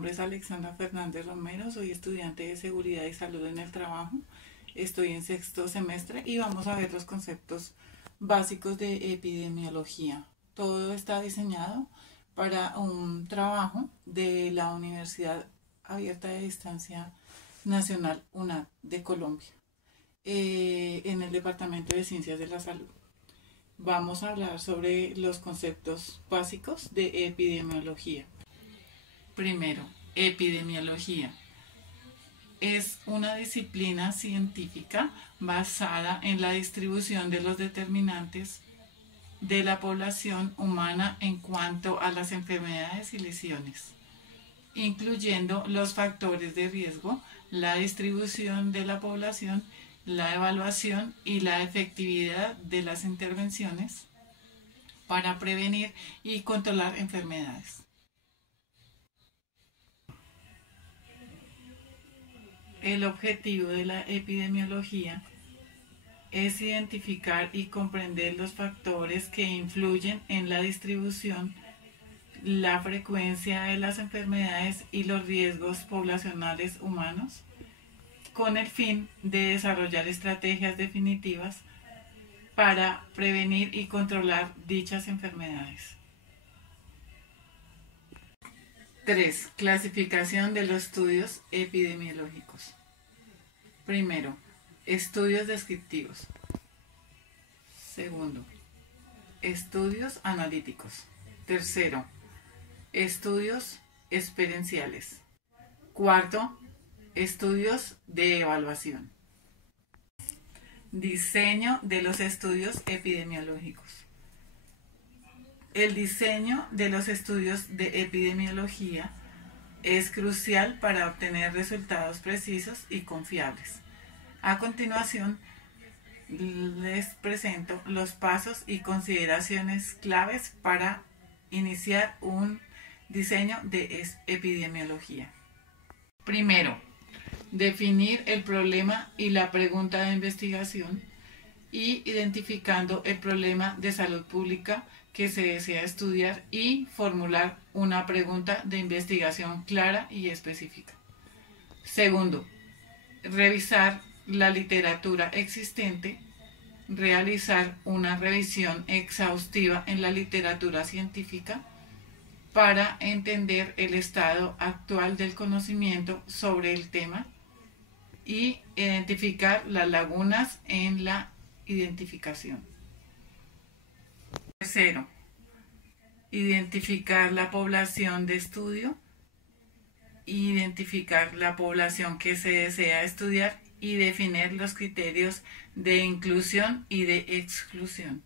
nombre es Alexandra Fernández Romero, soy estudiante de Seguridad y Salud en el Trabajo. Estoy en sexto semestre y vamos a ver los conceptos básicos de epidemiología. Todo está diseñado para un trabajo de la Universidad Abierta de Distancia Nacional UNAD de Colombia, en el Departamento de Ciencias de la Salud. Vamos a hablar sobre los conceptos básicos de epidemiología. Primero, epidemiología. Es una disciplina científica basada en la distribución de los determinantes de la población humana en cuanto a las enfermedades y lesiones, incluyendo los factores de riesgo, la distribución de la población, la evaluación y la efectividad de las intervenciones para prevenir y controlar enfermedades. El objetivo de la epidemiología es identificar y comprender los factores que influyen en la distribución, la frecuencia de las enfermedades y los riesgos poblacionales humanos, con el fin de desarrollar estrategias definitivas para prevenir y controlar dichas enfermedades. 3. Clasificación de los estudios epidemiológicos. Primero, estudios descriptivos. Segundo, estudios analíticos. Tercero, estudios experienciales. Cuarto, estudios de evaluación. Diseño de los estudios epidemiológicos. El diseño de los estudios de epidemiología es crucial para obtener resultados precisos y confiables. A continuación, les presento los pasos y consideraciones claves para iniciar un diseño de epidemiología. Primero, definir el problema y la pregunta de investigación y identificando el problema de salud pública que se desea estudiar y formular una pregunta de investigación clara y específica. Segundo, revisar la literatura existente, realizar una revisión exhaustiva en la literatura científica para entender el estado actual del conocimiento sobre el tema y identificar las lagunas en la identificación. Tercero, identificar la población de estudio, identificar la población que se desea estudiar y definir los criterios de inclusión y de exclusión.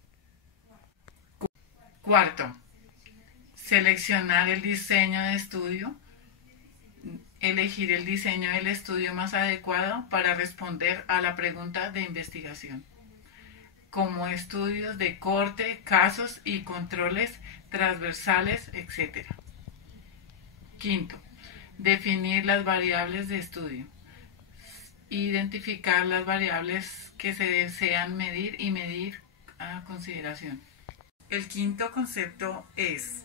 Cuarto, seleccionar el diseño de estudio, elegir el diseño del estudio más adecuado para responder a la pregunta de investigación, como estudios de corte, casos y controles transversales, etc. Quinto, definir las variables de estudio. Identificar las variables que se desean medir y medir a consideración. El quinto concepto es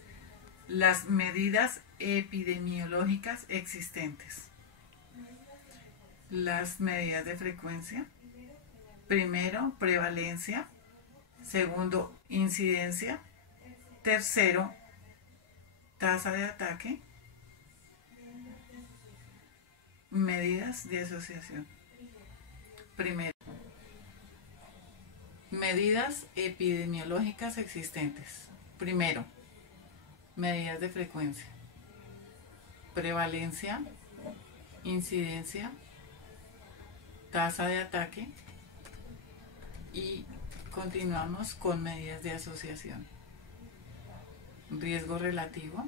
las medidas epidemiológicas existentes. Las medidas de frecuencia. Primero, prevalencia. Segundo, incidencia. Tercero, tasa de ataque. Medidas de asociación. Primero, medidas epidemiológicas existentes. Primero, medidas de frecuencia, prevalencia, incidencia, tasa de ataque y continuamos con medidas de asociación. Riesgo relativo,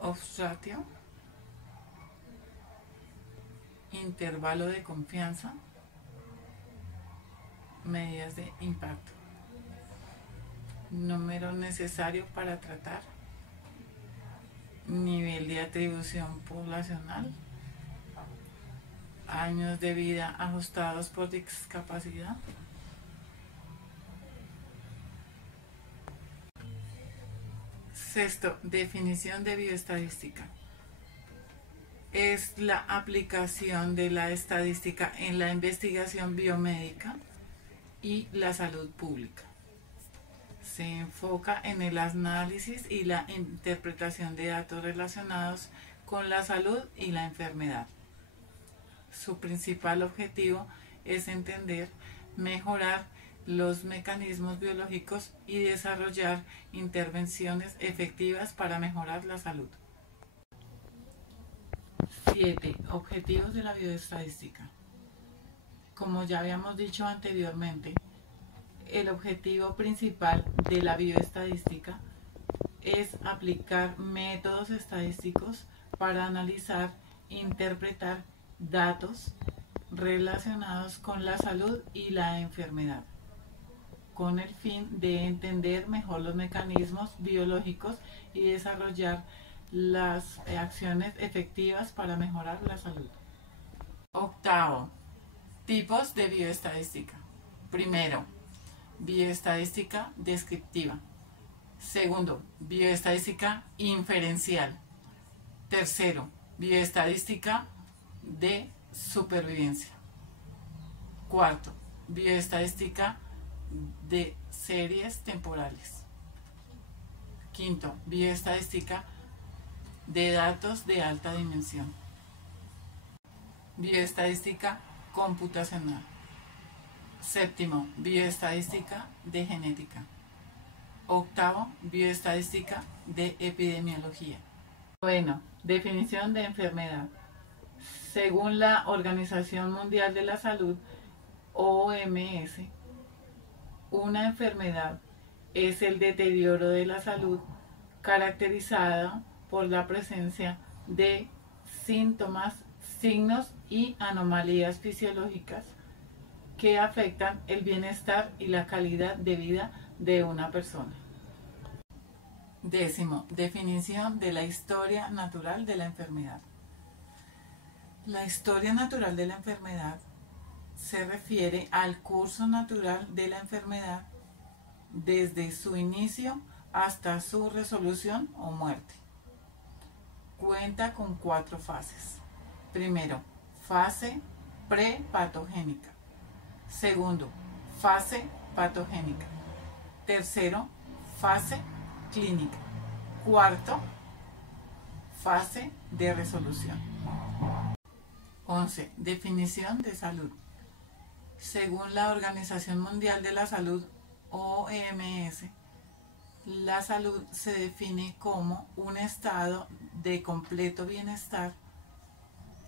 odds ratio, intervalo de confianza, medidas de impacto, número necesario para tratar, nivel de atribución poblacional, años de vida ajustados por discapacidad. Sexto, definición de bioestadística. es la aplicación de la estadística en la investigación biomédica y la salud pública. Se enfoca en el análisis y la interpretación de datos relacionados con la salud y la enfermedad. Su principal objetivo es entender, mejorar los mecanismos biológicos y desarrollar intervenciones efectivas para mejorar la salud. 7. Objetivos de la bioestadística. Como ya habíamos dicho anteriormente, el objetivo principal de la bioestadística es aplicar métodos estadísticos para analizar, interpretar datos relacionados con la salud y la enfermedad, con el fin de entender mejor los mecanismos biológicos y desarrollar las acciones efectivas para mejorar la salud. 8. Tipos de bioestadística. Primero, bioestadística descriptiva. Segundo, bioestadística inferencial. Tercero, bioestadística de supervivencia. Cuarto, bioestadística de series temporales. Quinto, bioestadística de datos de alta dimensión. Bioestadística computacional. Séptimo, bioestadística de genética. Octavo, bioestadística de epidemiología. Bueno, definición de enfermedad. Según la Organización Mundial de la Salud, OMS, una enfermedad es el deterioro de la salud caracterizada por la presencia de síntomas, signos y anomalías fisiológicas que afectan el bienestar y la calidad de vida de una persona. Décimo, definición de la historia natural de la enfermedad. La historia natural de la enfermedad se refiere al curso natural de la enfermedad desde su inicio hasta su resolución o muerte. Cuenta con 4 fases. Primero, fase prepatogénica. Segundo, fase patogénica. Tercero, fase clínica. Cuarto, fase de resolución. 11. Definición de salud. Según la Organización Mundial de la Salud, OMS, la salud se define como un estado de completo bienestar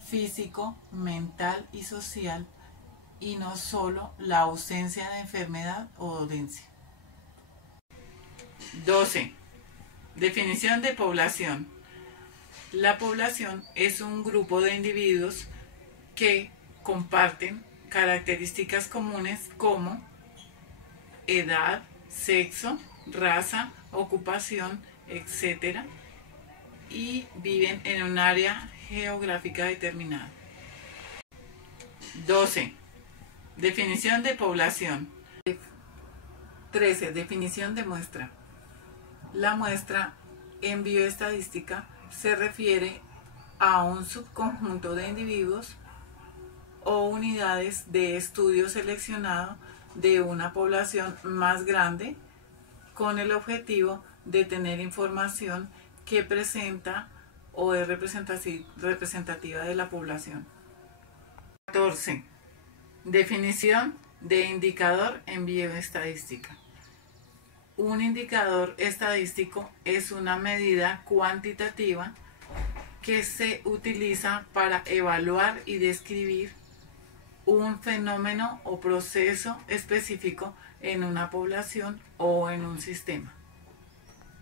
físico, mental y social, y no solo la ausencia de enfermedad o dolencia. 12. Definición de población. La población es un grupo de individuos que comparten características comunes como edad, sexo, raza, ocupación, etc. y viven en un área geográfica determinada. 12. Definición de población. 13. Definición de muestra. La muestra en bioestadística se refiere a un subconjunto de individuos o unidades de estudio seleccionado de una población más grande con el objetivo de tener información que presenta o es representativa de la población. 14. Definición de indicador en bioestadística. Un indicador estadístico es una medida cuantitativa que se utiliza para evaluar y describir un fenómeno o proceso específico en una población o en un sistema.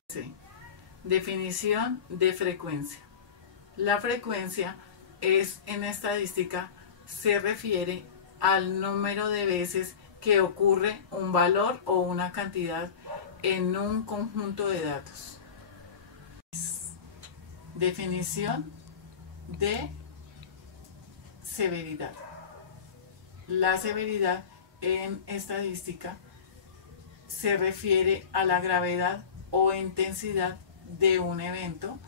Sí. Definición de frecuencia. La frecuencia en estadística se refiere al número de veces que ocurre un valor o una cantidad en un conjunto de datos. Definición de severidad. La severidad en estadística se refiere a la gravedad o intensidad de un evento,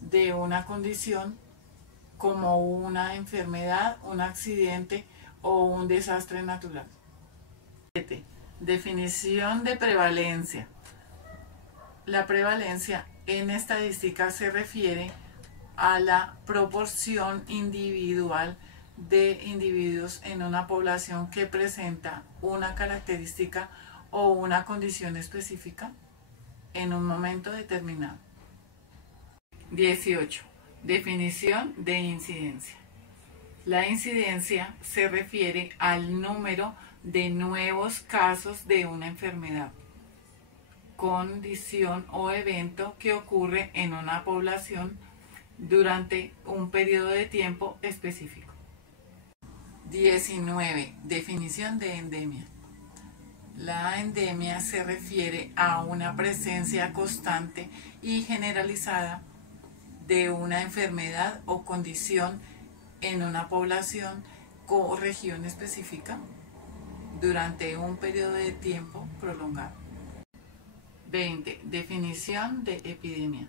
de una condición como una enfermedad, un accidente o un desastre natural. 7. Definición de prevalencia. La prevalencia en estadística se refiere a la proporción individual de individuos en una población que presenta una característica o una condición específica en un momento determinado. 18. Definición de incidencia. La incidencia se refiere al número de nuevos casos de una enfermedad, condición o evento que ocurre en una población durante un periodo de tiempo específico. 19. Definición de endemia. La endemia se refiere a una presencia constante y generalizada de una enfermedad o condición en una población o región específica durante un periodo de tiempo prolongado. 20. Definición de epidemia.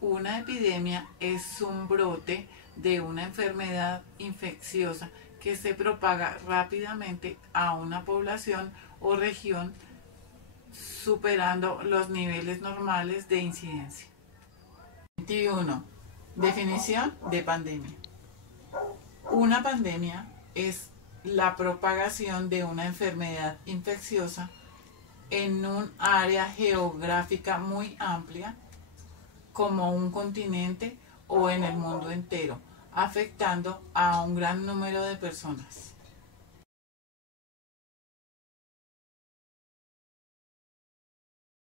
Una epidemia es un brote de una enfermedad infecciosa que se propaga rápidamente a una población o región, superando los niveles normales de incidencia. 21. Definición de pandemia. Una pandemia es la propagación de una enfermedad infecciosa en un área geográfica muy amplia, como un continente o en el mundo entero, afectando a un gran número de personas.